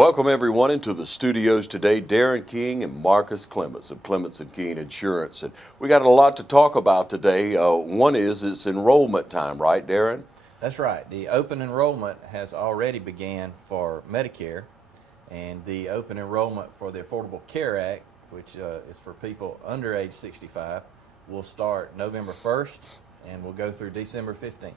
Welcome everyone into the studios today. Darren King and Marcus Clements of Clements and King Insurance. And we got a lot to talk about today. One is it's enrollment time, right, Darren? That's right. The open enrollment has already began for Medicare, and the open enrollment for the Affordable Care Act, which is for people under age 65, will start November 1st and will go through December 15th.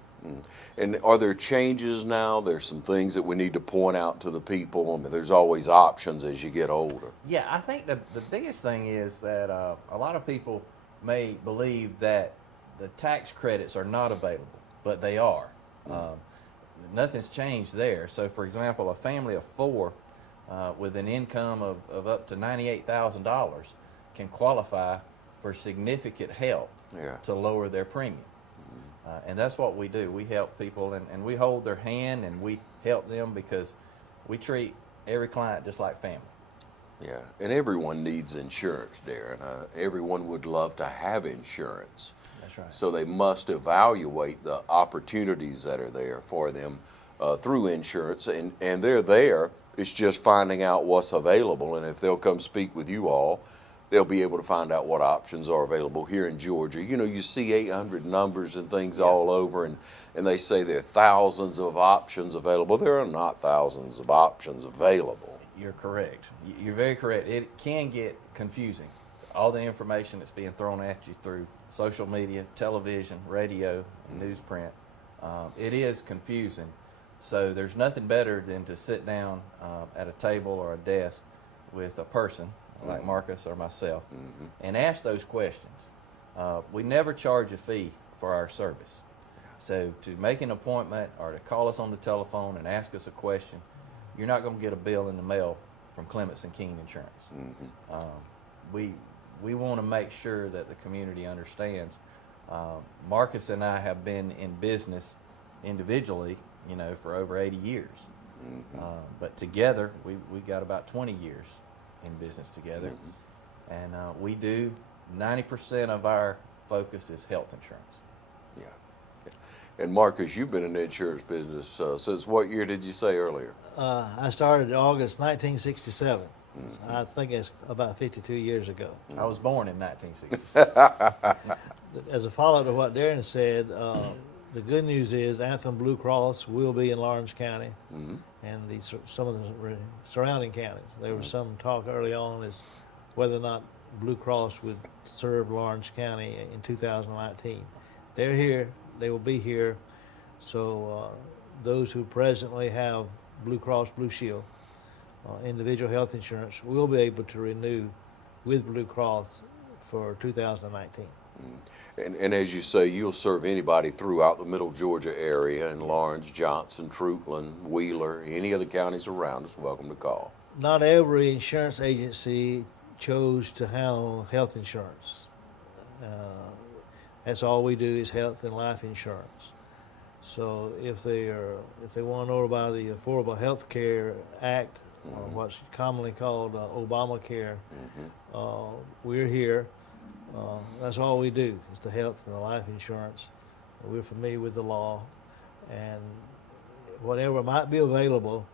And are there changes now? There's some things that we need to point out to the people. I mean, there's always options as you get older. Yeah, I think the biggest thing is that a lot of people may believe that the tax credits are not available, but they are. Nothing's changed there. So, for example, a family of four with an income of up to $98,000 can qualify for significant help to lower their premium. And that's what we do. We help people, and we hold their hand, and we help them because we treat every client just like family. Yeah, and everyone needs insurance, Darren. Everyone would love to have insurance. That's right. So they must evaluate the opportunities that are there for them through insurance, and they're there. It's just finding out what's available, and if they'll come speak with you all, they'll be able to find out what options are available here in Georgia. You know, you see 800 numbers and things all over, and they say there are thousands of options available. There are not thousands of options available. You're correct. You're very correct. It can get confusing. All the information that's being thrown at you through social media, television, radio, and newsprint, it is confusing. So there's nothing better than to sit down at a table or a desk with a person like Marcus or myself, and ask those questions. We never charge a fee for our service. So to make an appointment or to call us on the telephone and ask us a question, you're not going to get a bill in the mail from Clements and King Insurance. We want to make sure that the community understands. Marcus and I have been in business individually, you know, for over 80 years. But together, we got about 20 years in business together, and we do 90% of our focus is health insurance. Yeah. And Marcus, you've been in the insurance business since what year did you say earlier? I started in August 1967. So I think it's about 52 years ago. I was born in 1960. As a follow-up to what Darren said, the good news is Anthem Blue Cross will be in Lawrence County and some of the surrounding counties. There was some talk early on as whether or not Blue Cross would serve Lawrence County in 2019. They're here. They will be here. So those who presently have Blue Cross Blue Shield individual health insurance will be able to renew with Blue Cross for 2019. And as you say, you'll serve anybody throughout the Middle Georgia area in Lawrence, Johnson, Troutland, Wheeler, any of the counties around us. Welcome to call. Not every insurance agency chose to handle health insurance. That's all we do is health and life insurance. So if they want to know about the Affordable Health Care Act, or what's commonly called Obamacare, we're here. That's all we do is the health and the life insurance. We're familiar with the law, and whatever might be available,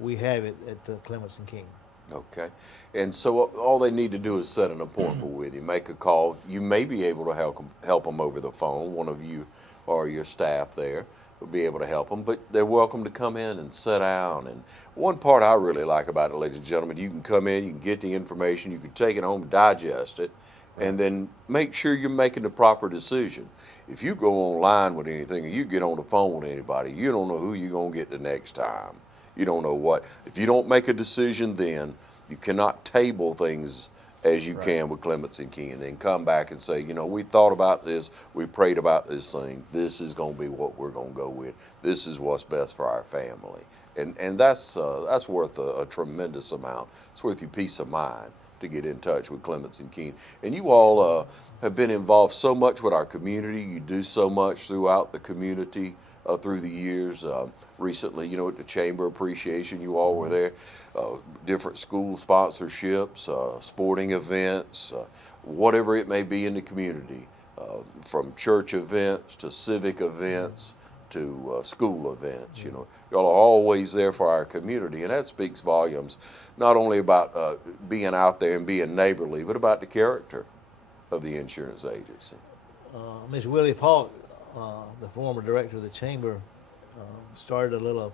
we have it at the Clements and King. Okay. And so all they need to do is set an appointment with you, make a call. You may be able to help them over the phone. One of you or your staff there will be able to help them, but they're welcome to come in and sit down. And one part I really like about it, ladies and gentlemen, you can come in, you can get the information, you can take it home, digest it, and then make sure you're making the proper decision. If you go online with anything, or you get on the phone with anybody, you don't know who you're going to get the next time. You don't know what. If you don't make a decision then, you cannot table things as you can with Clements and King, and then come back and say, you know, we thought about this, we prayed about this thing, this is going to be what we're going to go with, this is what's best for our family. And that's worth a tremendous amount. It's worth your peace of mind to get in touch with Clements and King. And you all have been involved so much with our community. You do so much throughout the community through the years. Recently, you know, at the Chamber Appreciation, you all were there. Different school sponsorships, sporting events, whatever it may be in the community, from church events to civic events to school events. You know, y'all are always there for our community, and that speaks volumes, not only about being out there and being neighborly, but about the character of the insurance agency. Ms. Willie Paulk, the former director of the chamber, started a little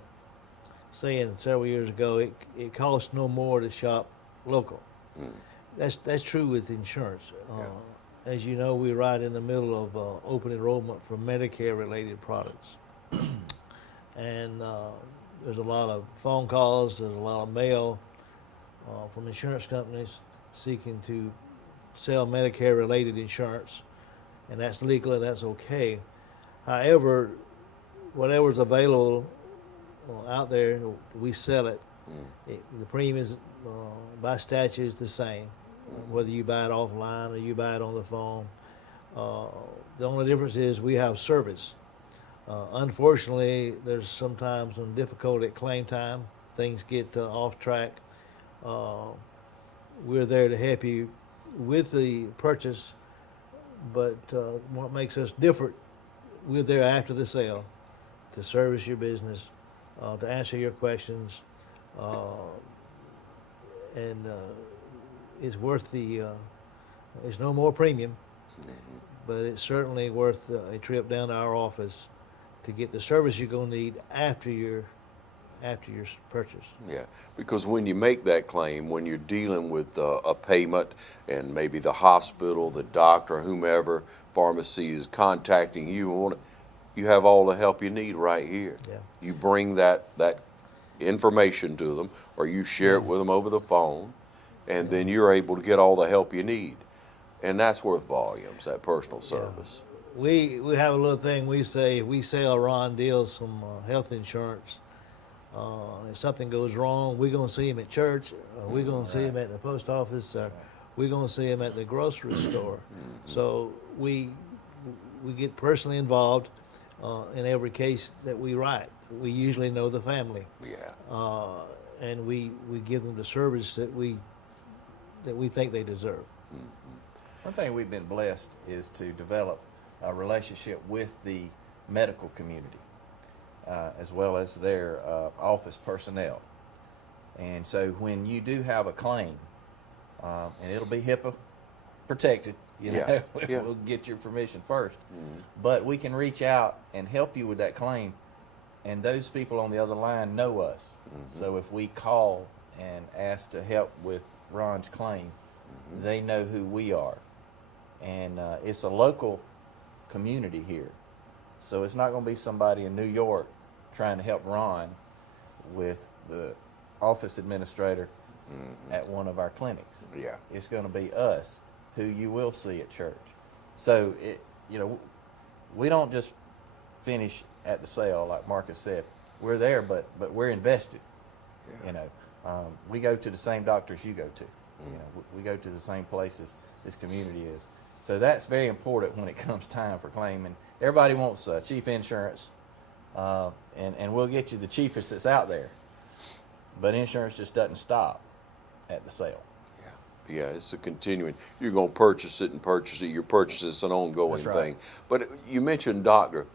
saying several years ago, it costs no more to shop local. That's true with insurance. As you know, we're right in the middle of open enrollment for Medicare-related products. And there's a lot of phone calls, there's a lot of mail from insurance companies seeking to sell Medicare-related insurance, and that's legal and that's okay. However, whatever's available out there, we sell it. The premium is, by statute, is the same, whether you buy it offline or you buy it on the phone. The only difference is we have service. Unfortunately, there's sometimes some difficulty at claim time. Things get off track. We're there to help you with the purchase, but what makes us different, we're there after the sale to service your business, to answer your questions, and it's worth it's no more premium, but it's certainly worth a trip down to our office to get the service you're going to need after your purchase. Yeah, because when you make that claim, when you're dealing with a payment and maybe the hospital, the doctor, whomever, pharmacy is contacting you, you have all the help you need right here. Yeah. You bring that information to them, or you share it with them over the phone, and then you're able to get all the help you need. And that's worth volumes, that personal service. We have a little thing we say, we sell Ron Deals some health insurance. If something goes wrong, we're going to see him at church, or we're going to see him at the post office, or we're going to see him at the grocery store. So we get personally involved in every case that we write. We usually know the family. Yeah. And we give them the service that we think they deserve. One thing we've been blessed is to develop a relationship with the medical community, as well as their office personnel. And so when you do have a claim, and it'll be HIPAA protected, you know, we'll get your permission first, but we can reach out and help you with that claim, and those people on the other line know us. So if we call and ask to help with Ron's claim, they know who we are. And it's a local community here. So it's not going to be somebody in New York trying to help Ron with the office administrator at one of our clinics. Yeah. It's going to be us, who you will see at church. So we don't just finish at the sale, like Marcus said. We're there, but we're invested. Yeah. We go to the same doctors you go to. We go to the same places this community is. So that's very important when it comes time for claiming. Everybody wants cheap insurance, and we'll get you the cheapest that's out there. But insurance just doesn't stop at the sale. Yeah, it's a continuing. You're going to purchase it and purchase it. Your purchase is an ongoing That's right. thing. But you mentioned doctor.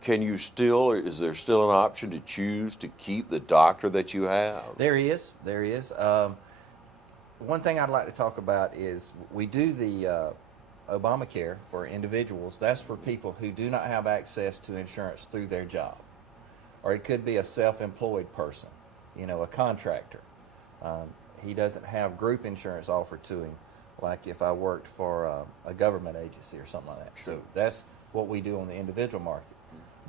Can you still, or is there still an option to choose to keep the doctor that you have? There is. One thing I'd like to talk about is we do the Obamacare for individuals. That's for people who do not have access to insurance through their job. Or it could be a self-employed person, a contractor. He doesn't have group insurance offered to him, like if I worked for a government agency or something like that. Sure. So that's what we do on the individual market.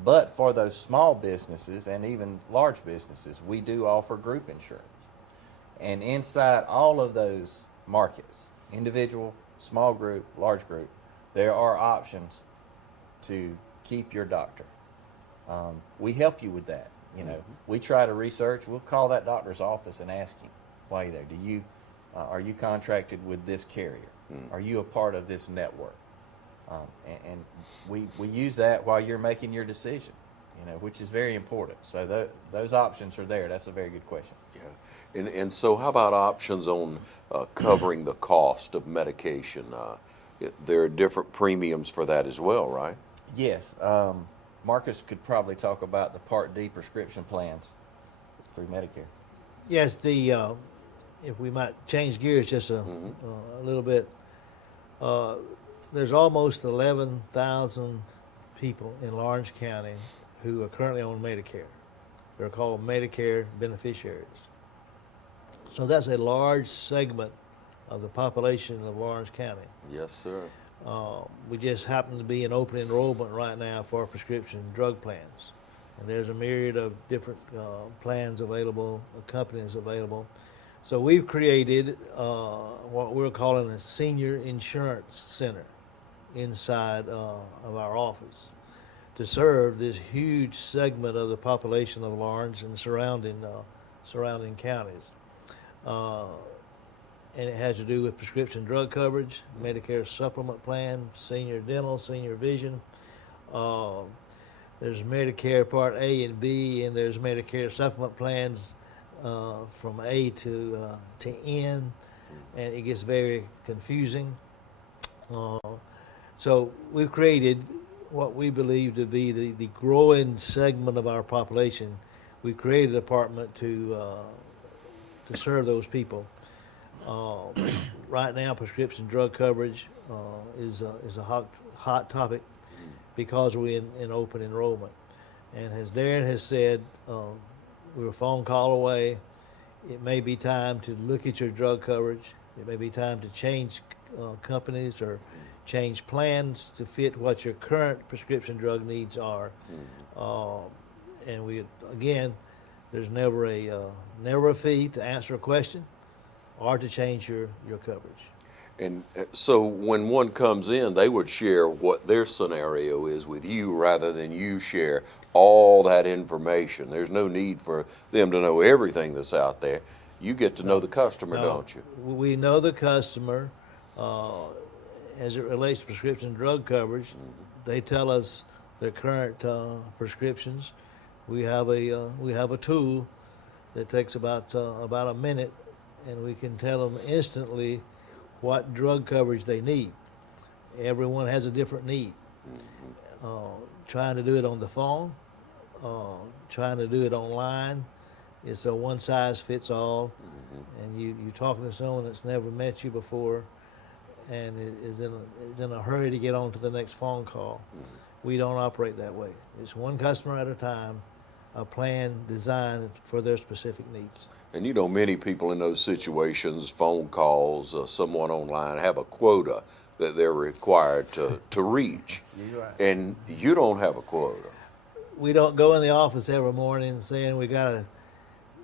But for those small businesses and even large businesses, we do offer group insurance. And inside all of those markets, individual, small group, large group, there are options to keep your doctor. We help you with that. We try to research. We'll call that doctor's office and ask him, while you're there, are you contracted with this carrier? Are you a part of this network? And we use that while you're making your decision, which is very important. So those options are there. That's a very good question. Yeah. And so how about options on covering the cost of medication? There are different premiums for that as well, right? Yes. Marcus could probably talk about the Part D prescription plans through Medicare. Yes, if we might change gears just a little bit, there's almost 11,000 people in Lawrence County who are currently on Medicare. They're called Medicare Beneficiaries. So that's a large segment of the population of Lawrence County. Yes, sir. We just happen to be in open enrollment right now for prescription drug plans. And there's a myriad of different plans available, companies available. So we've created what we're calling a senior insurance center inside of our office to serve this huge segment of the population of Lawrence and surrounding counties. And it has to do with prescription drug coverage, Medicare supplement plan, senior dental, senior vision. There's Medicare Part A and B, and there's Medicare supplement plans from A to N, and it gets very confusing. So we've created what we believe to be the growing segment of our population. We created a department to serve those people. Right now, prescription drug coverage is a hot topic because we're in open enrollment. And as Darren has said, we're a phone call away. It may be time to look at your drug coverage. It may be time to change companies or change plans to fit what your current prescription drug needs are. And there's never a fee to answer a question or to change your coverage. And so when one comes in, they would share what their scenario is with you rather than you share all that information. There's no need for them to know everything that's out there. You get to know the customer, don't you? We know the customer. As it relates to prescription drug coverage, they tell us their current prescriptions. We have a tool that takes about a minute, and we can tell them instantly what drug coverage they need. Everyone has a different need. Trying to do it on the phone, trying to do it online, it's a one size fits all. And you're talking to someone that's never met you before and is in a hurry to get on to the next phone call. We don't operate that way. It's one customer at a time, a plan designed for their specific needs. And you know, many people in those situations, phone calls, someone online, have a quota that they're required to reach. You're right. And you don't have a quota. We don't go in the office every morning saying we got to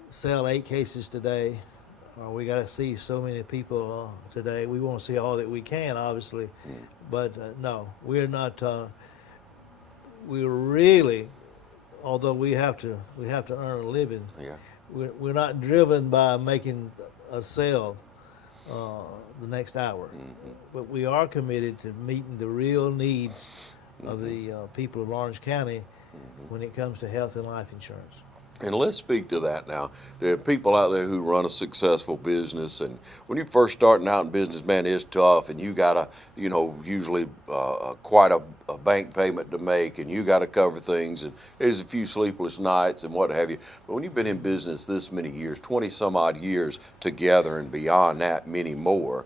sell 8 cases today, or we got to see so many people today. We want to see all that we can, obviously, but no, we're not. We're really, although we have to earn a living. Yeah. We're not driven by making a sale the next hour, but we are committed to meeting the real needs of the people of Lawrence County when it comes to health and life insurance. And let's speak to that now. There are people out there who run a successful business, and when you're first starting out in business, man, it's tough, and you gotta, usually quite a bank payment to make, and you gotta cover things, and there's a few sleepless nights and what have you. But when you've been in business this many years, 20 some odd years together, and beyond that, many more,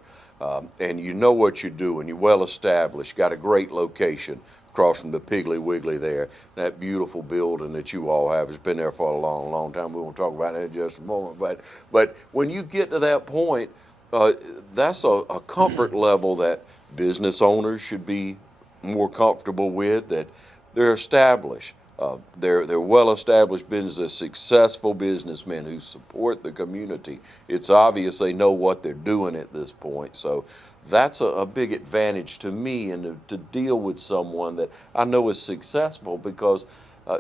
and you know what you're doing, you're well established, got a great location across from the Piggly Wiggly there. That beautiful building that you all have has been there for a long, long time. We won't talk about it in just a moment. But when you get to that point, that's a comfort level that business owners should be more comfortable with, that they're established. They're well-established businesses, successful businessmen who support the community. It's obvious they know what they're doing at this point. So that's a big advantage to me, and to deal with someone that I know is successful, because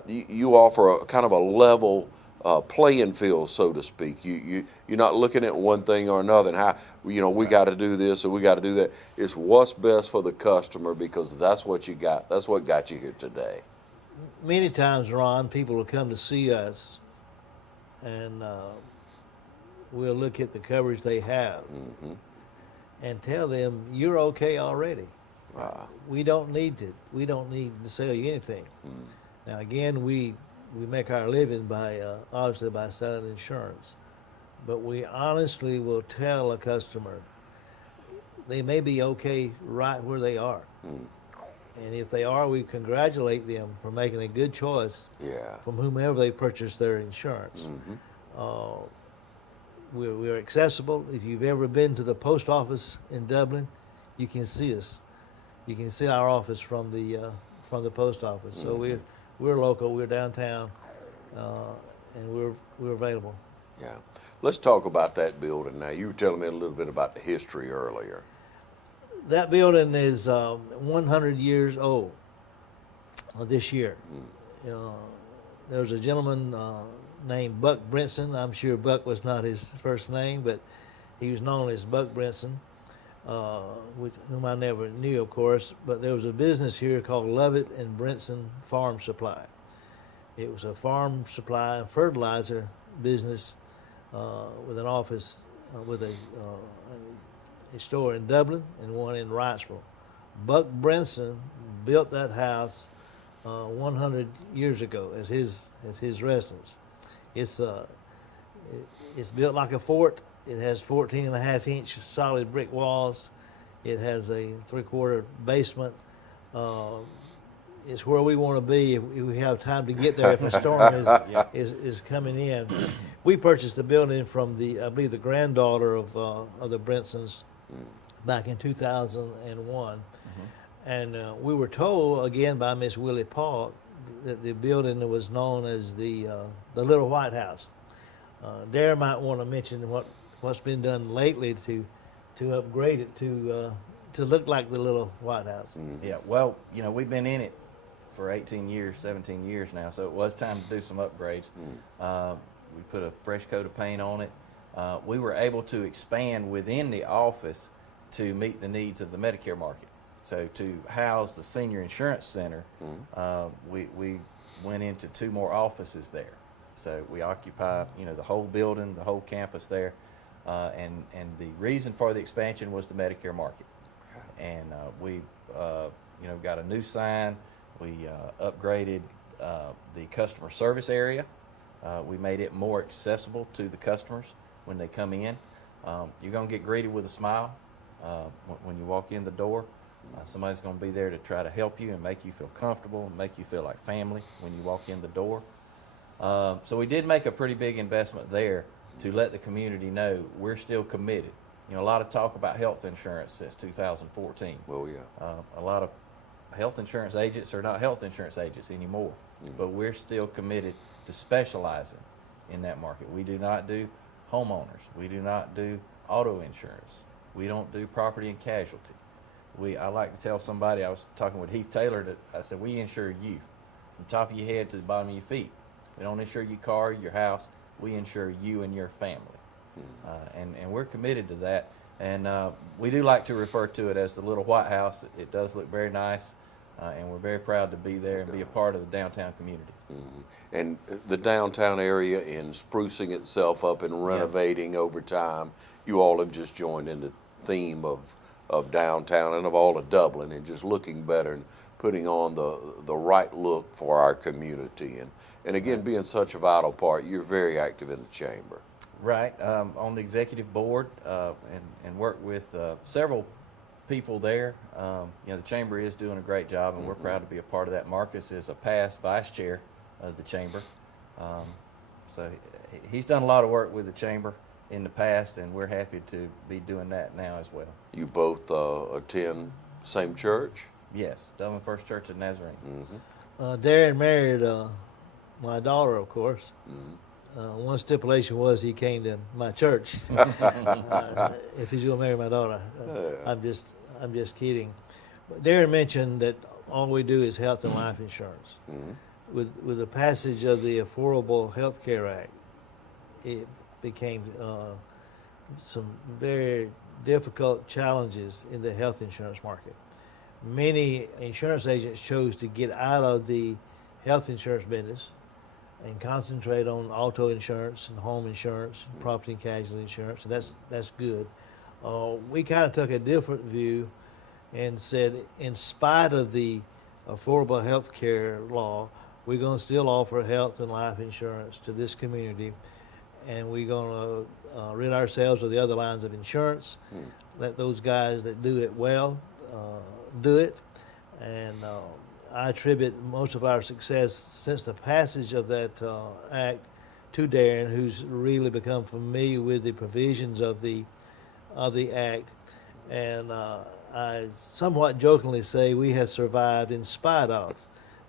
you offer a kind of a level playing field, so to speak. You're not looking at one thing or another and how, we got to do this or we got to do that. It's what's best for the customer, because that's what you got. That's what got you here today. Many times, Ron, people will come to see us, and we'll look at the coverage they have and tell them, you're okay already. We don't need to sell you anything. Now again, we make our living by obviously by selling insurance, but we honestly will tell a customer they may be okay right where they are. And if they are, we congratulate them for making a good choice Yeah. from whomever they purchased their insurance. We're accessible. If you've ever been to the post office in Dublin, you can see us. You can see our office from the post office. So we're local. We're downtown, and we're available. Yeah. Let's talk about that building now. You were telling me a little bit about the history earlier. That building is 100 years old this year. There was a gentleman named Buck Brinson. I'm sure Buck was not his first name, but he was known as Buck Brinson, whom I never knew, of course. But there was a business here called Lovett and Brinson Farm Supply. It was a farm supply and fertilizer business with an office with a store in Dublin and one in Wrightsville. Buck Brinson built that house 100 years ago as his residence. It's built like a fort. It has 14.5-inch solid brick walls. It has a 3/4 basement. It's where we want to be if we have time to get there if a storm is coming in. We purchased the building from I believe the granddaughter of the Brinsons back in 2001. And we were told again by Miss Willie Paul that the building was known as the Little White House. Darren might want to mention what's been done lately to upgrade it to look like the Little White House. Yeah, well, we've been in it for 18 years, 17 years now, so it was time to do some upgrades. We put a fresh coat of paint on it. We were able to expand within the office to meet the needs of the Medicare market. So to house the Senior Insurance Center, we went into 2 more offices there. So we occupy, the whole building, the whole campus there. And the reason for the expansion was the Medicare market. And we, got a new sign. We upgraded the customer service area. We made it more accessible to the customers when they come in. You're going to get greeted with a smile when you walk in the door. Somebody's going to be there to try to help you and make you feel comfortable and make you feel like family when you walk in the door. So we did make a pretty big investment there to let the community know we're still committed. A lot of talk about health insurance since 2014. Well, yeah. A lot of health insurance agents are not health insurance agents anymore, but we're still committed to specializing in that market. We do not do homeowners. We do not do auto insurance. We don't do property and casualty. I like to tell somebody, I was talking with Heath Taylor, that I said, we insure you from the top of your head to the bottom of your feet. We don't insure your car, your house. We insure you and your family. And we're committed to that. And we do like to refer to it as the Little White House. It does look very nice, and we're very proud to be there and be a part of the downtown community. And the downtown area in sprucing itself up and renovating over time, you all have just joined in the theme of downtown and of all of Dublin and just looking better and putting on the right look for our community. And again, being such a vital part, you're very active in the chamber. Right, on the executive board and work with several people there. The chamber is doing a great job, and we're proud to be a part of that. Marcus is a past vice chair of the chamber. So he's done a lot of work with the chamber in the past, and we're happy to be doing that now as well. You both attend same church? Yes, Dublin First Church of Nazarene. Darren married my daughter, of course. One stipulation was he came to my church. If he's going to marry my daughter, I'm just kidding. But Darren mentioned that all we do is health and life insurance. With the passage of the Affordable Health Care Act, it became some very difficult challenges in the health insurance market. Many insurance agents chose to get out of the health insurance business and concentrate on auto insurance and home insurance and property and casualty insurance, and that's good. We kind of took a different view and said, in spite of the Affordable Health Care law, we're going to still offer health and life insurance to this community, and we're going to rid ourselves of the other lines of insurance. Let those guys that do it well do it. And I attribute most of our success since the passage of that act to Darren, who's really become familiar with the provisions of the act. And I somewhat jokingly say we have survived in spite of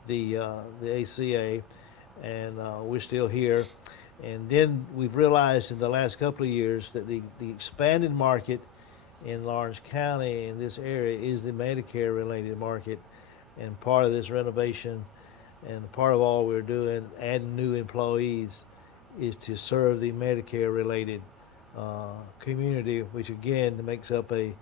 the ACA, and we're still here. And then we've realized in the last couple of years that the expanded market in Lawrence County in this area is the Medicare related market, and part of this renovation and part of all we're doing, adding new employees, is to serve the Medicare related community, which again makes up a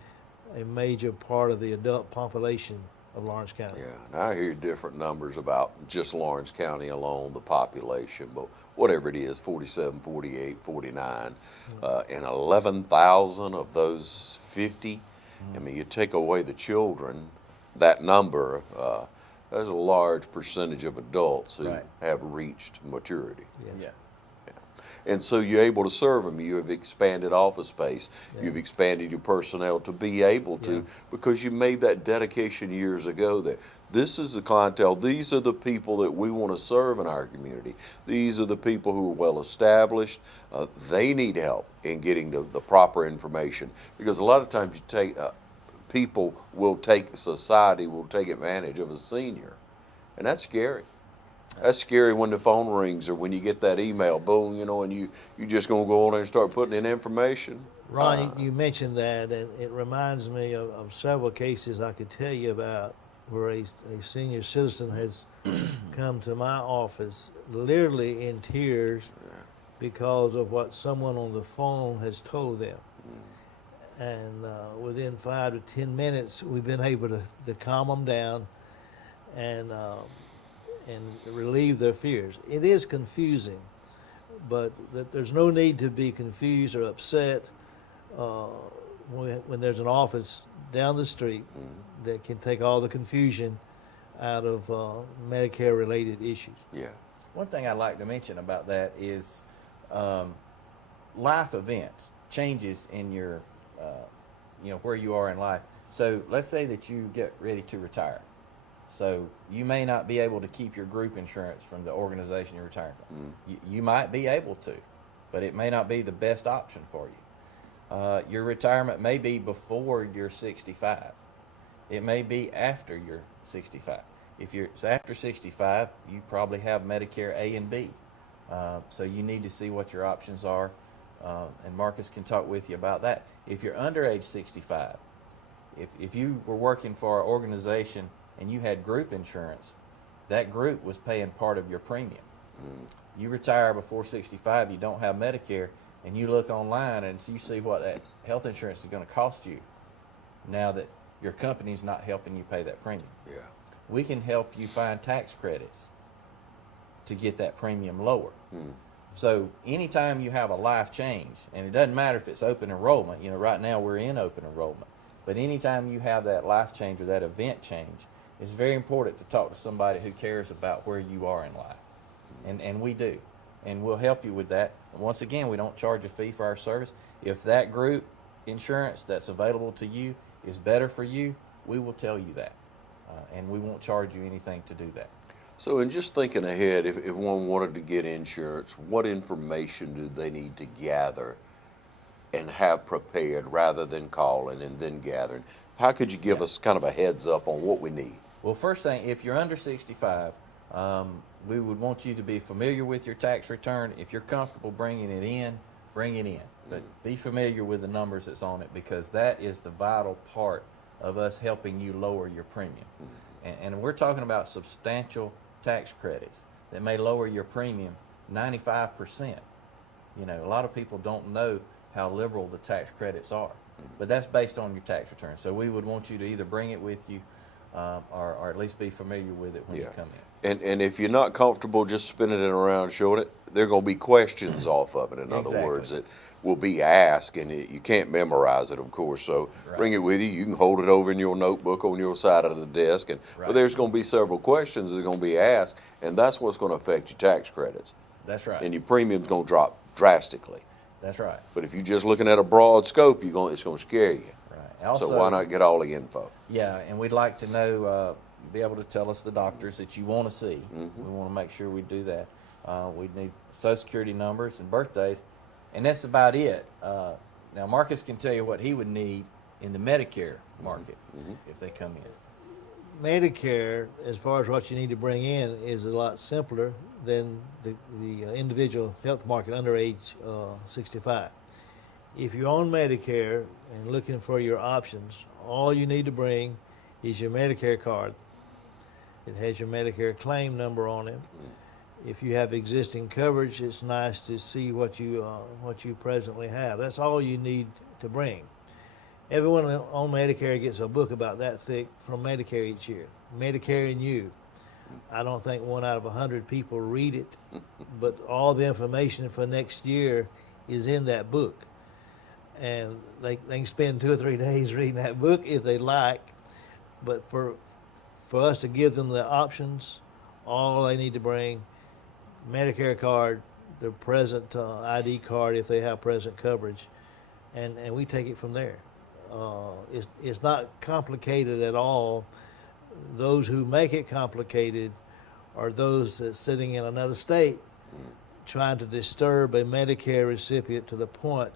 major part of the adult population of Lawrence County. Yeah, and I hear different numbers about just Lawrence County alone, the population, but whatever it is, 47, 48, 49, and 11,000 of those 50, I mean, you take away the children, that number, there's a large percentage of adults who Right. have reached maturity. Yes. Yeah. And so you're able to serve them. You have expanded office space. Yeah. You've expanded your personnel to be able to, Yeah. because you made that dedication years ago that this is the clientele. These are the people that we want to serve in our community. These are the people who are well established. They need help in getting the proper information, because a lot of times you take society will take advantage of a senior, and that's scary. That's scary when the phone rings or when you get that email, boom, you know, and you just gonna go on there and start putting in information. Ron, you mentioned that, and it reminds me of several cases I could tell you about where a senior citizen has come to my office literally in tears because of what someone on the phone has told them. And within 5 to 10 minutes, we've been able to calm them down and relieve their fears. It is confusing, but there's no need to be confused or upset when there's an office down the street that can take all the confusion out of Medicare-related issues. Yeah. One thing I'd like to mention about that is life events, changes in your, where you are in life. So let's say that you get ready to retire. So you may not be able to keep your group insurance from the organization you're retiring from. You might be able to, but it may not be the best option for you. Your retirement may be before you're 65. It may be after you're 65. If it's after 65, you probably have Medicare A and B. So you need to see what your options are, and Marcus can talk with you about that. If you're under age 65, if you were working for an organization and you had group insurance, that group was paying part of your premium. You retire before 65, you don't have Medicare, and you look online and you see what that health insurance is going to cost you now that your company's not helping you pay that premium. Yeah. We can help you find tax credits to get that premium lower. So anytime you have a life change, and it doesn't matter if it's open enrollment, right now we're in open enrollment, but anytime you have that life change or that event change, it's very important to talk to somebody who cares about where you are in life. And we do. And we'll help you with that. And once again, we don't charge a fee for our service. If that group insurance that's available to you is better for you, we will tell you that. And we won't charge you anything to do that. So in just thinking ahead, if one wanted to get insurance, what information do they need to gather and have prepared rather than calling and then gathering? How could you give us kind of a heads up on what we need? Well, first thing, if you're under 65, we would want you to be familiar with your tax return. If you're comfortable bringing it in, bring it in. But be familiar with the numbers that's on it, because that is the vital part of us helping you lower your premium. And we're talking about substantial tax credits that may lower your premium 95%. A lot of people don't know how liberal the tax credits are, but that's based on your tax return. So we would want you to either bring it with you or at least be familiar with it when you come in. And if you're not comfortable just spinning it around, showing it, there are going to be questions off of it. In other Exactly. words, that will be asked, and you can't memorize it, of course. So bring it with you. You can hold it over in your notebook on your side of the desk, and but there's going to be several questions that are going to be asked, and that's what's going to affect your tax credits. That's right. And your premium's going to drop drastically. That's right. But if you're just looking at a broad scope, it's going to scare you. Right. Also, So why not get all the info? Yeah, and we'd like to know, be able to tell us the doctors that you want to see. We want to make sure we do that. We need Social Security numbers and birthdays, and that's about it. Now, Marcus can tell you what he would need in the Medicare market if they come in. Medicare, as far as what you need to bring in, is a lot simpler than the individual health market under age 65. If you're on Medicare and looking for your options, all you need to bring is your Medicare card. It has your Medicare claim number on it. If you have existing coverage, it's nice to see what you presently have. That's all you need to bring. Everyone on Medicare gets a book about that thick from Medicare each year. Medicare and You. I don't think 1 out of 100 people read it, but all the information for next year is in that book. And they can spend 2 or 3 days reading that book if they like, but for us to give them the options, all they need to bring, Medicare card, their present ID card if they have present coverage, and we take it from there. It's not complicated at all. Those who make it complicated are those that's sitting in another state trying to disturb a Medicare recipient to the point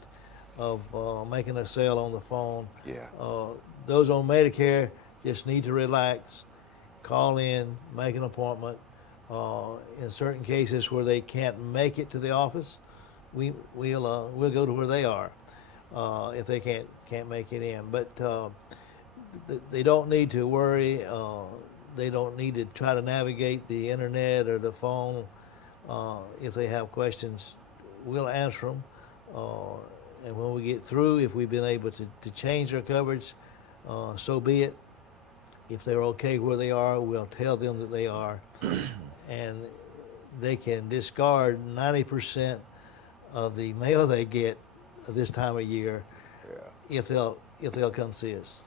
of making a sale on the phone. Yeah. Those on Medicare just need to relax, call in, make an appointment. In certain cases where they can't make it to the office, we'll go to where they are if they can't make it in. But they don't need to worry. They don't need to try to navigate the internet or the phone. If they have questions, we'll answer them. And when we get through, if we've been able to change their coverage, so be it. If they're okay where they are, we'll tell them that they are. And they can discard 90% of the mail they get this time of year if they'll come see us.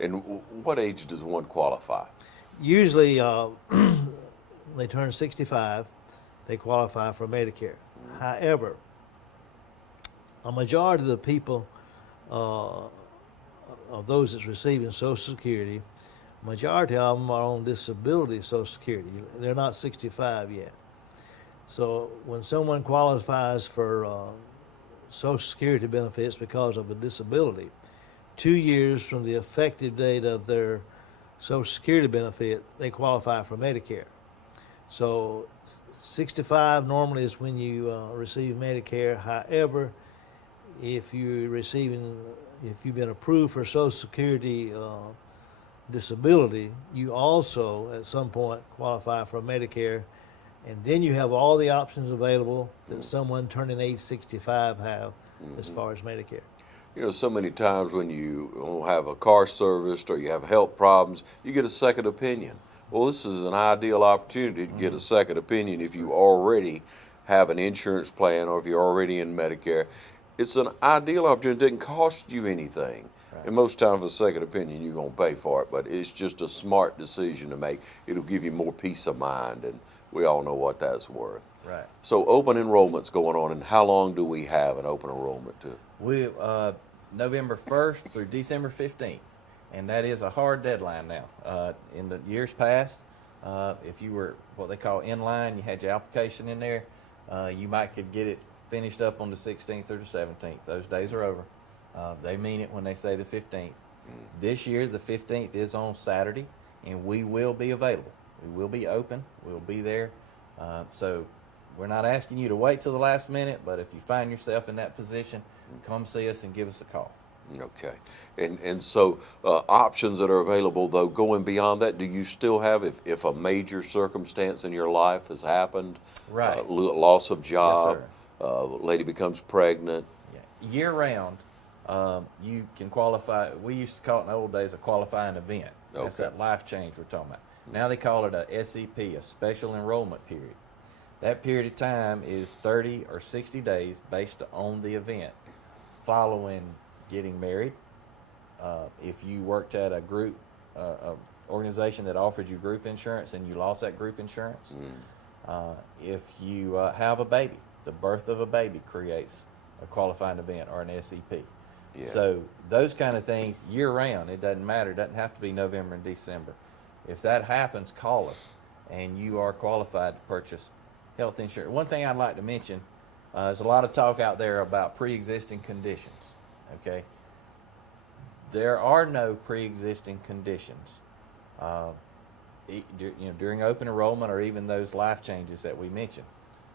And what age does one qualify? Usually, they turn 65, they qualify for Medicare. However, a majority of the people, of those that's receiving Social Security, majority of them are on disability Social Security. They're not 65 yet. So when someone qualifies for Social Security benefits because of a disability, 2 years from the effective date of their Social Security benefit, they qualify for Medicare. So 65 normally is when you receive Medicare. However, if you've been approved for Social Security disability, you also at some point qualify for Medicare, and then you have all the options available that someone turning age 65 have as far as Medicare. You know, so many times when you don't have a car serviced or you have health problems, you get a second opinion. Well, this is an ideal opportunity to get a second opinion if you already have an insurance plan or if you're already in Medicare. It's an ideal opportunity. It doesn't cost you anything. And most times, a second opinion, you're going to pay for it, but it's just a smart decision to make. It'll give you more peace of mind, and we all know what that's worth. Right. So open enrollment's going on, and how long do we have an open enrollment to? We November 1st through December 15th, and that is a hard deadline now. In the years past, if you were what they call in line, you had your application in there, you could get it finished up on the 16th or the 17th. Those days are over. They mean it when they say the 15th. This year, the 15th is on Saturday, and we will be available. We will be open. We'll be there. So we're not asking you to wait till the last minute, but if you find yourself in that position, come see us and give us a call. Okay. And so options that are available, though, going beyond that, do you still have, if a major circumstance in your life has happened, Right. Loss of job, Yes, lady becomes pregnant? Yeah. Year round, you can qualify. We used to call it in the old days a qualifying event. That's Okay. that life change we're talking about. Now they call it a SEP, a special enrollment period. That period of time is 30 or 60 days based on the event following getting married. If you worked at a group, organization that offered you group insurance and you lost that group insurance, if you have a baby, the birth of a baby creates a qualifying event or an SEP. Yeah. So those kind of things year round, it doesn't matter. It doesn't have to be November and December. If that happens, call us and you are qualified to purchase health insurance. One thing I'd like to mention, there's a lot of talk out there about pre-existing conditions, okay? There are no pre-existing conditions. During open enrollment or even those life changes that we mentioned.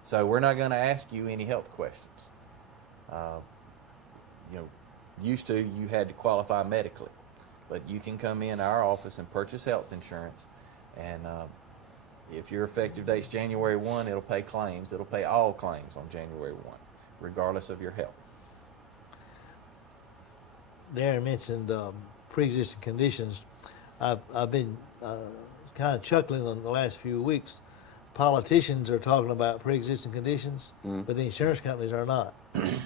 So we're not going to ask you any health questions. Used to you had to qualify medically, but you can come in our office and purchase health insurance, and if your effective date's January 1, it'll pay claims. It'll pay all claims on January 1, regardless of your health. Darren mentioned pre-existing conditions. I've been kind of chuckling in the last few weeks. Politicians are talking about pre-existing conditions, but the insurance companies are not.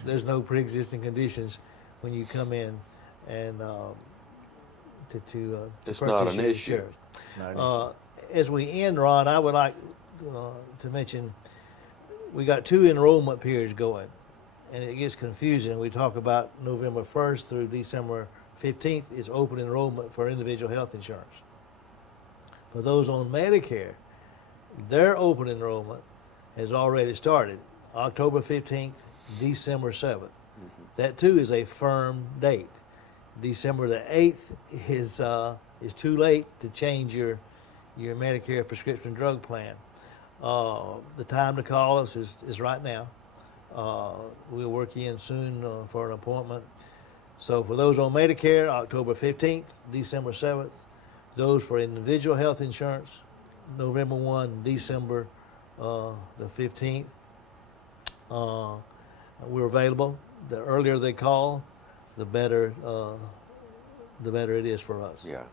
There's no pre-existing conditions when you come in and to It's purchase not an your issue. insurance. It's not an issue. As we end, Ron, I would like to mention we got 2 enrollment periods going, and it gets confusing. We talk about November 1st through December 15th is open enrollment for individual health insurance. For those on Medicare, their open enrollment has already started, October 15th, December 7th. That too is a firm date. December the 8th is too late to change your Medicare prescription drug plan. The time to call us is right now. We'll work you in soon for an appointment. So for those on Medicare, October 15th, December 7th. Those for individual health insurance, November 1, December the 15th. We're available. The earlier they call, the better it is for us. Yeah.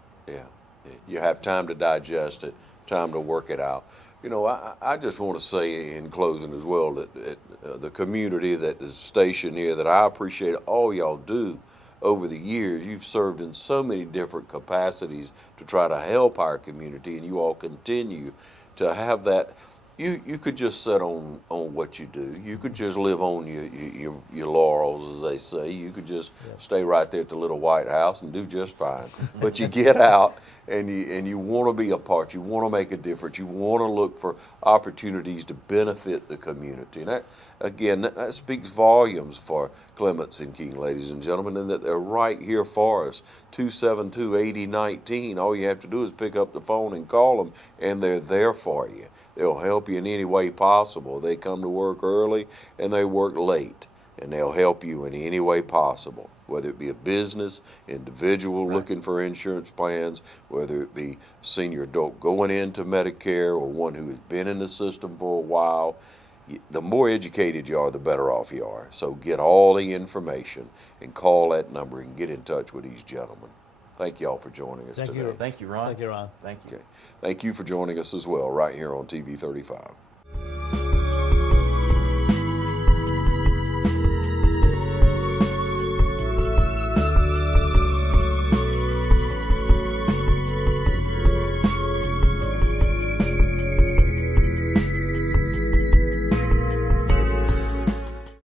You have time to digest it, time to work it out. I just want to say in closing as well that the community that is stationed here, that I appreciate all y'all do over the years. You've served in so many different capacities to try to help our community, and you all continue to have that. You could just sit on what you do. You could just live on your laurels, as they say. You could just stay right there at the little White House and do just fine. But you get out and you want to be a part. You want to make a difference. You want to look for opportunities to benefit the community. And that speaks volumes for Clements and King, ladies and gentlemen, and that they're right here for us. 272-8019. All you have to do is pick up the phone and call them, and they're there for you. They'll help you in any way possible. They come to work early and they work late, and they'll help you in any way possible, whether it be a business, individual looking for insurance plans, whether it be senior adult going into Medicare or one who has been in the system for a while. The more educated you are, the better off you are. So get all the information and call that number and get in touch with these gentlemen. Thank you all for joining us today. Thank you, Ron. Thank you, Ron. Thank you. Okay. Thank you for joining us as well right here on TV 35.